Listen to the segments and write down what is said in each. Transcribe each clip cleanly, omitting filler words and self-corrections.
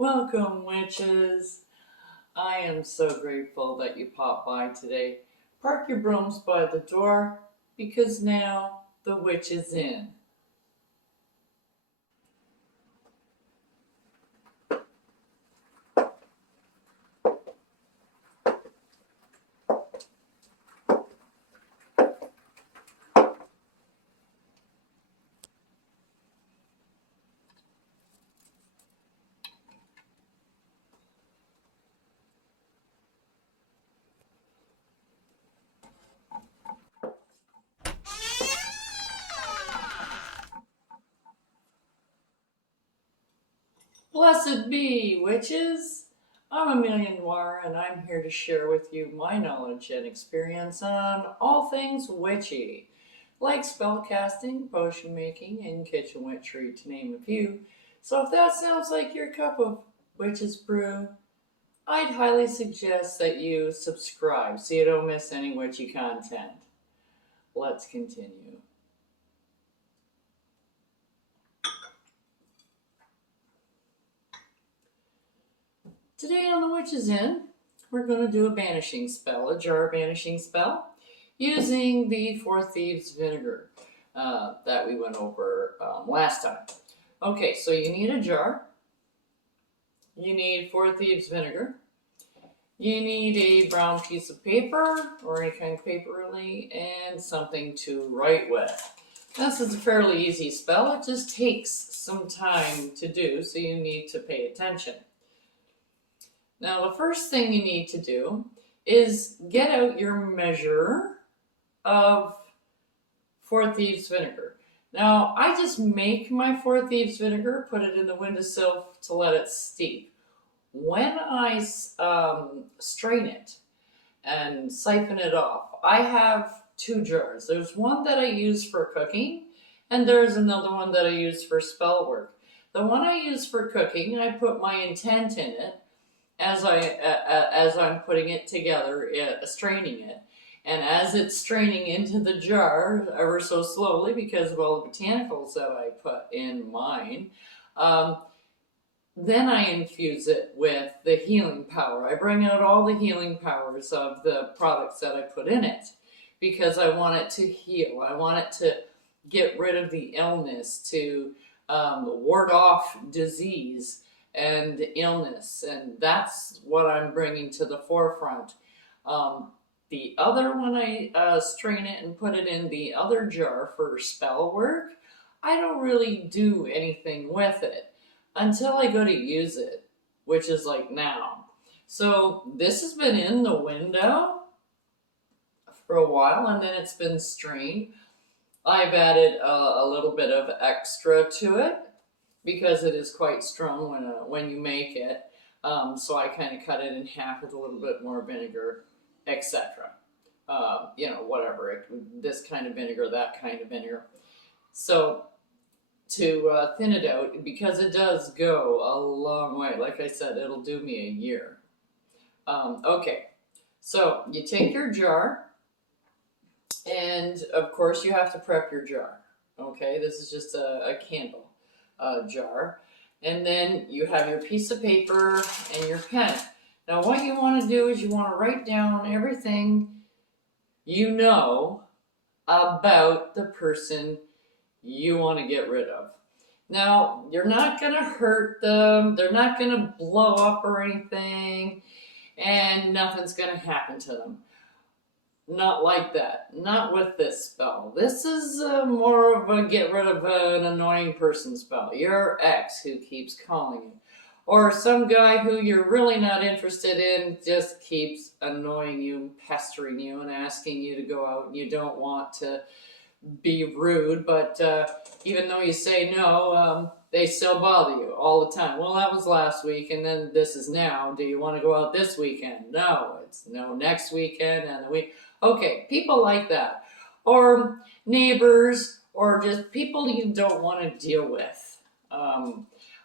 Welcome, witches. I am so grateful that you popped by today. Park your brooms by the door because now the witch is in. Blessed be, witches! I'm Amelia Noir, and I'm here to share with you my knowledge and experience on all things witchy, like spellcasting, potion making, and kitchen witchery, to name a few. So if that sounds like your cup of witch's brew, I'd highly suggest that you subscribe so you don't miss any witchy content. Let's continue. Today on The Witch's Inn, we're going to do a banishing spell, a jar banishing spell, using the Four Thieves vinegar that we went over last time. Okay, so you need a jar, you need Four Thieves vinegar, you need a brown piece of paper or any kind of paper really, and something to write with. This is a fairly easy spell. It just takes some time to do, so you need to pay attention. Now, the first thing you need to do is get out your measure of Four Thieves vinegar. Now, I just make my Four Thieves vinegar, put it in the windowsill to let it steep. When I strain it and siphon it off, I have two jars. There's one that I use for cooking, and there's another one that I use for spell work. The one I use for cooking, I put my intent in it as I'm putting it together, straining it. And as it's straining into the jar, ever so slowly, because of all the botanicals that I put in mine, then I infuse it with the healing power. I bring out all the healing powers of the products that I put in it because I want it to heal. I want it to get rid of the illness, to ward off disease and illness, and that's what I'm bringing to the forefront. The other, when I strain it and put it in the other jar for spell work, I don't really do anything with it until I go to use it, which is like now. So this has been in the window for a while, and then it's been strained. I've added a little bit of extra to it because it is quite strong when you make it. So I kind of cut it in half with a little bit more vinegar, etc. Whatever, this kind of vinegar, that kind of vinegar. So to thin it out, because it does go a long way. Like I said, it'll do me a year. Okay, so you take your jar, and of course you have to prep your jar. Okay, this is just a candle jar. And then you have your piece of paper and your pen. Now what you want to do is you want to write down everything you know about the person you want to get rid of. Now, you're not going to hurt them, they're not going to blow up or anything, and nothing's going to happen to them. Not like that. Not with this spell. This is more of a get rid of an annoying person spell. Your ex who keeps calling you. Or some guy who you're really not interested in just keeps annoying you, pestering you, and asking you to go out, and you don't want to be rude, but even though you say no, they still bother you all the time. Well, that was last week, and then this is now. Do you want to go out this weekend? No, it's no next weekend and the week. Okay, people like that. Or neighbors, or just people you don't want to deal with.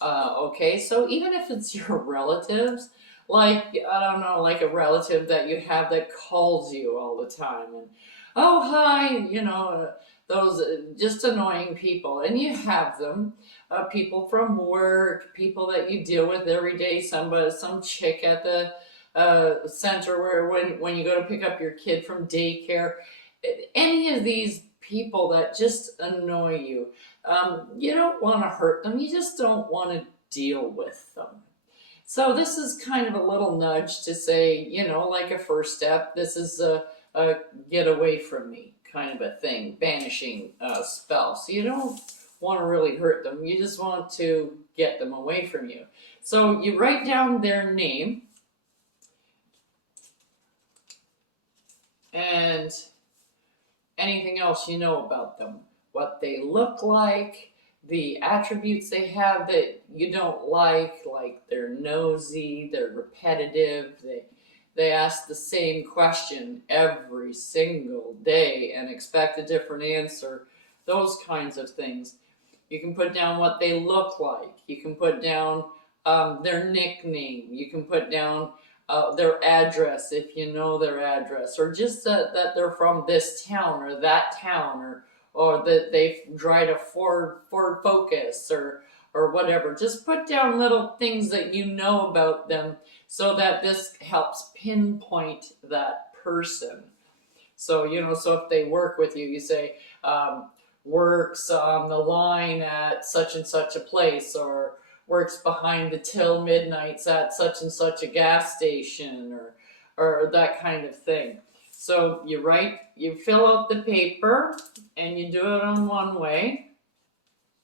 Okay, so even if it's your relatives, like, I don't know, like a relative that you have that calls you all the time, and, oh, hi, those just annoying people, and you have them. People from work, people that you deal with every day, some chick at the center where when you go to pick up your kid from daycare, any of these people that just annoy you. You don't want to hurt them, you just don't want to deal with them. So this is kind of a little nudge to say, like a first step, this is a get away from me kind of a thing, banishing spell. So you don't want to really hurt them, you just want to get them away from you. So you write down their name and anything else you know about them, what they look like, the attributes they have that you don't like they're nosy, they're repetitive, they ask the same question every single day and expect a different answer, those kinds of things. You can put down what they look like, you can put down their nickname, you can put down their address if you know their address, or just that they're from this town or that town, or that they drive a Ford Focus or whatever. Just put down little things that you know about them so that this helps pinpoint that person. So, so if they work with you, you say, works on the line at such and such a place, or works behind the till midnights at such and such a gas station, or that kind of thing. So you fill out the paper and you do it on one way.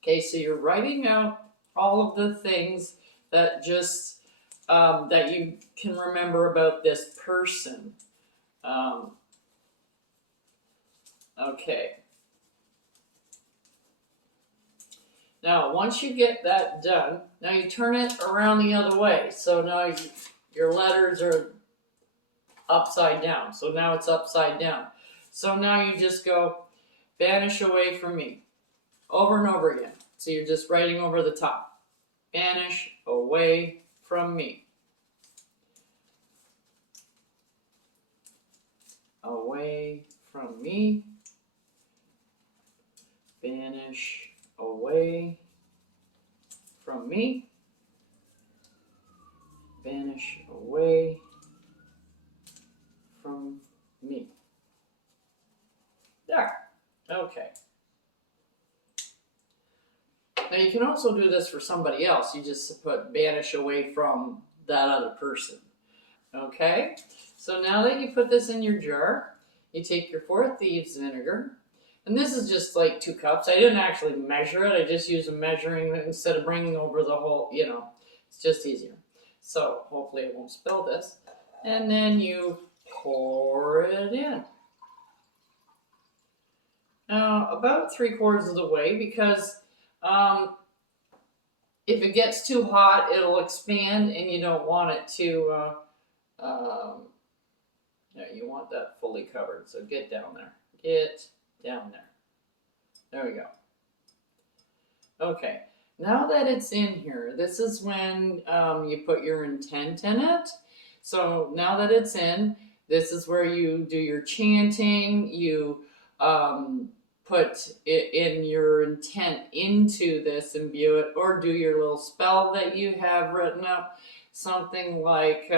Okay, so you're writing out all of the things that just that you can remember about this person. Okay. Now, once you get that done, now you turn it around the other way. So now your letters are upside down. So now it's upside down. So now you just go, banish away from me, over and over again. So you're just writing over the top. Banish away from me. Away from me. Banish away from me. Banish away from me. There. Okay. Now you can also do this for somebody else. You just put banish away from that other person. Okay? So now that you put this in your jar, you take your 4 thieves vinegar. And this is just like 2 cups. I didn't actually measure it. I just used a measuring instead of bringing over the whole, it's just easier. So hopefully it won't spill this. And then you pour it in. Now about 3/4 of the way, because if it gets too hot, it'll expand and you don't want it to, you want that fully covered. So get down there. Get down there. There we go. Okay, now that it's in here, this is when you put your intent in it. So now that it's in, this is where you do your chanting, you put in your intent into this, imbue it, or do your little spell that you have written up. Something like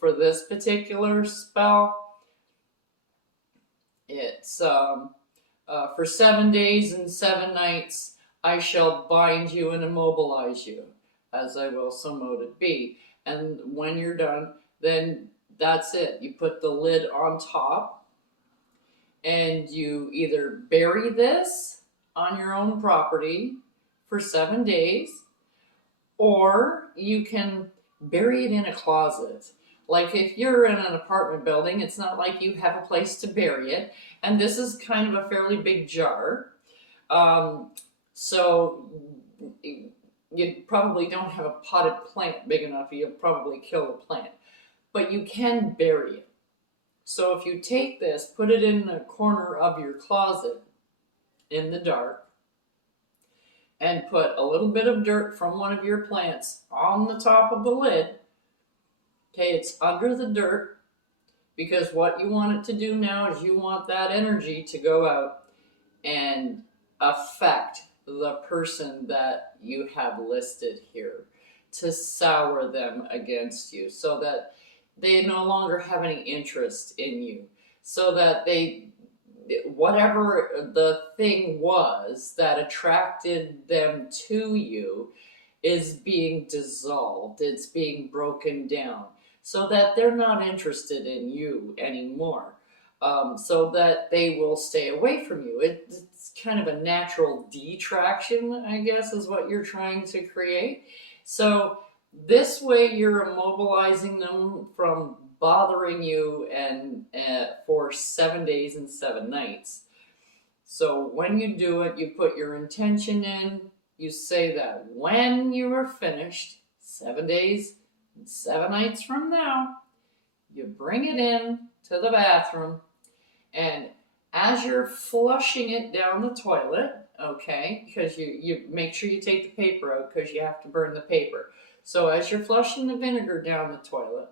for this particular spell, it's for 7 days and 7 nights I shall bind you and immobilize you, as I will so mote it be. And when you're done, then that's it. You put the lid on top and you either bury this on your own property for 7 days, or you can bury it in a closet. Like if you're in an apartment building, it's not like you have a place to bury it. And this is kind of a fairly big jar. So you probably don't have a potted plant big enough, you'll probably kill the plant. But you can bury it. So if you take this, put it in the corner of your closet in the dark, and put a little bit of dirt from one of your plants on the top of the lid. Okay, it's under the dirt, because what you want it to do now is you want that energy to go out and affect the person that you have listed here, to sour them against you so that they no longer have any interest in you, so that whatever the thing was that attracted them to you is being dissolved, it's being broken down, so that they're not interested in you anymore, so that they will stay away from you. It's kind of a natural detraction, I guess, is what you're trying to create. So this way you're immobilizing them from bothering you and for 7 days and 7 nights. So when you do it, you put your intention in. You say that when you are finished, 7 days and 7 nights from now, you bring it in to the bathroom, and as you're flushing it down the toilet, okay, because you make sure you take the paper out because you have to burn the paper. So as you're flushing the vinegar down the toilet,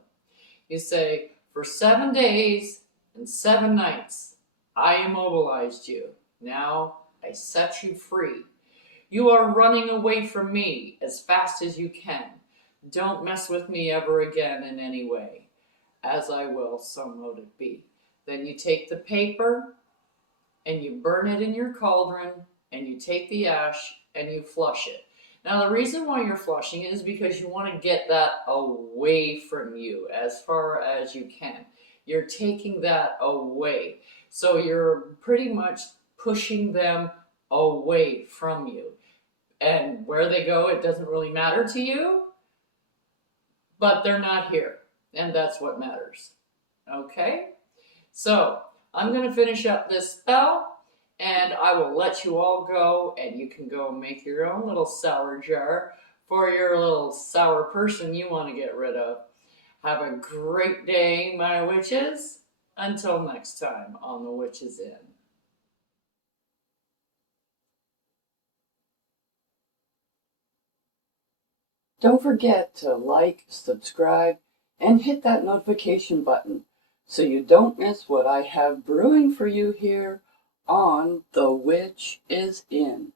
you say, for 7 days and 7 nights, I immobilized you. Now I set you free. You are running away from me as fast as you can. Don't mess with me ever again in any way. As I will, so mote it be. Then you take the paper and you burn it in your cauldron, and you take the ash and you flush it. Now the reason why you're flushing it is because you want to get that away from you as far as you can. You're taking that away. So you're pretty much pushing them away from you. And where they go, it doesn't really matter to you, but they're not here. And that's what matters. Okay? So I'm going to finish up this spell, and I will let you all go, and you can go make your own little sour jar for your little sour person you want to get rid of. Have a great day, my witches. Until next time on The Witch's Inn. Don't forget to like, subscribe, and hit that notification button so you don't miss what I have brewing for you here on The Witch is In.